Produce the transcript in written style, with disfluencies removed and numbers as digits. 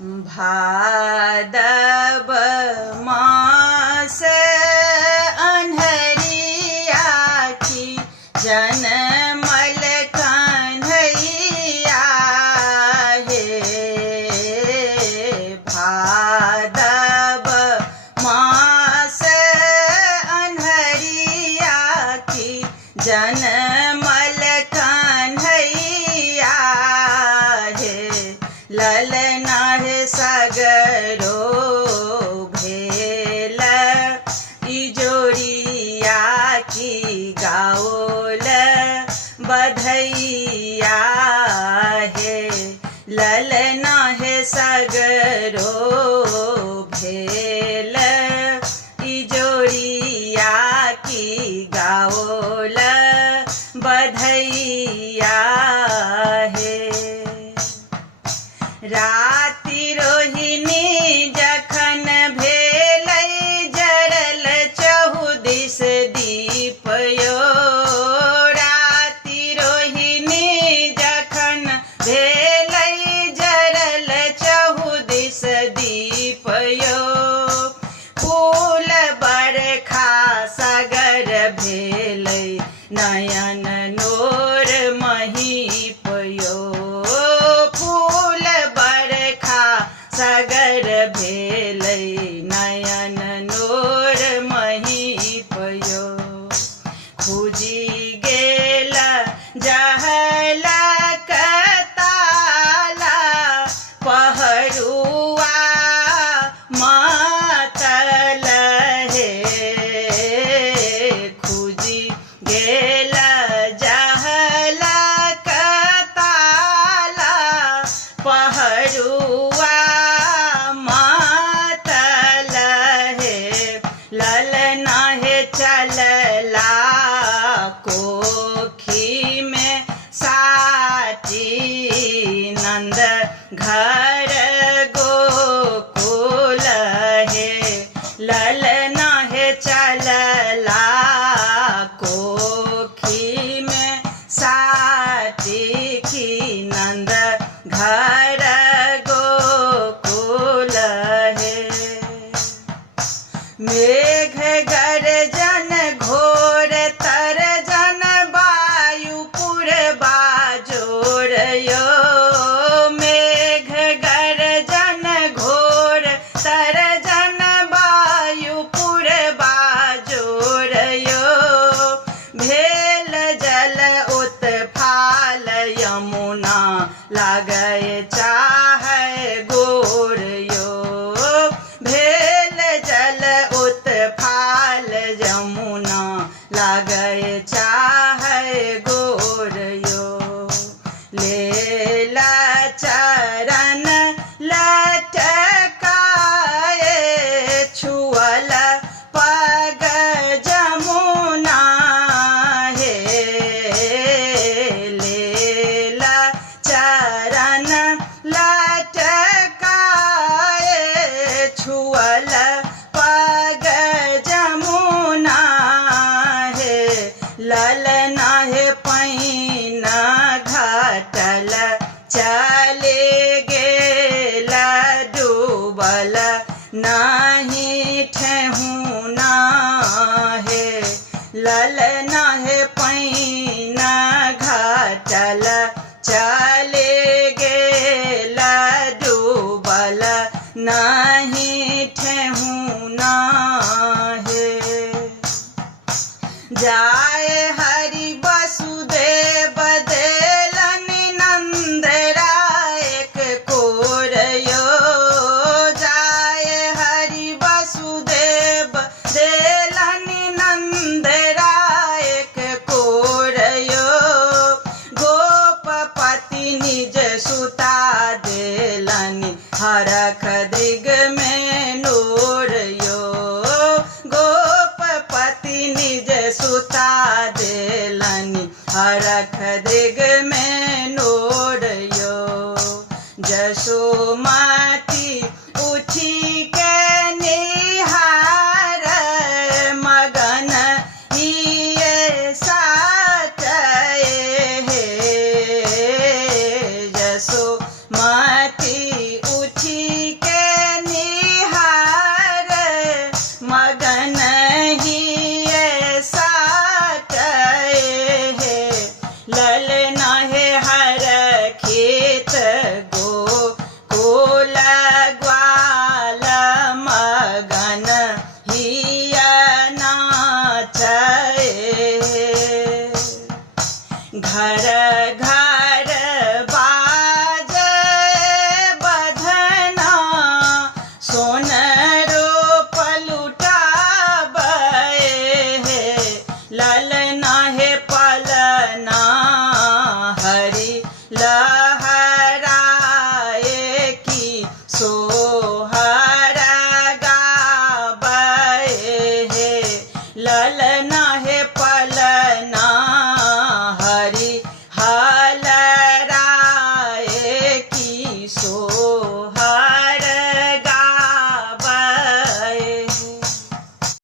भादव मास अन्हरिया की जनमल कन्हैया हे। भादव मास अन्हरिया की जनमल कन्हैया हे। ललना है सगरो भेल इजोरिया की गाओल बधैया है। ललना है सगरो भेल इजोरिया की गाओल बधैया है। राति रोहिणी जखन भेलै जरल चहुदिस दीप यो। राति रोहिणी जखन भेलै जरल चहुदिस दीप यो। फूल बरखा सगर भेलै नयन नोर महीप यो। सगर भेलै नयन नोर महीप यो। खुजी गेल जहलक ताला पहरुआ मातल हे। खुजी गेल जहलक ताला पहरुआ ललना है चलला कोखी में साटी नंद घर गोकुल है। ललना है चलला कोखी में साटी की नंद घर गोकुल है। मेघ गर्जन घोर तरजन वायुपुर बाजोर यो। मेघ गर्जन घोर तरजन वायुपुर बाजोर यो। भेल जल उत्फाल यमुना लागय चाहै गोर यो। भेल जल उत्फाल यमुना लागय चाहै गोर यो। लेला चरण लटकाए छुअल पग जमुना हे। लेला चरण लटकाए छुअल पग जमुना है। ललना है पैना घाटल चले गेल डूबल नाही ठेहुना है। ललना है पैना घाटल चले गेल डूबल नाही ठेहुना है। जाए हरि वसुदेव देलन नंद रायक कोर यो। जाए हरि वसुदेव देलन नंद रायक कोर यो। गोपपति निज सुता देलन हरख दिग में नूर यो। गोपपति निज सुता देलनि हरख दिग में नूर यो। जसोमती उठी के निहार मगन हिये साथ हे। जसोमती उठी हो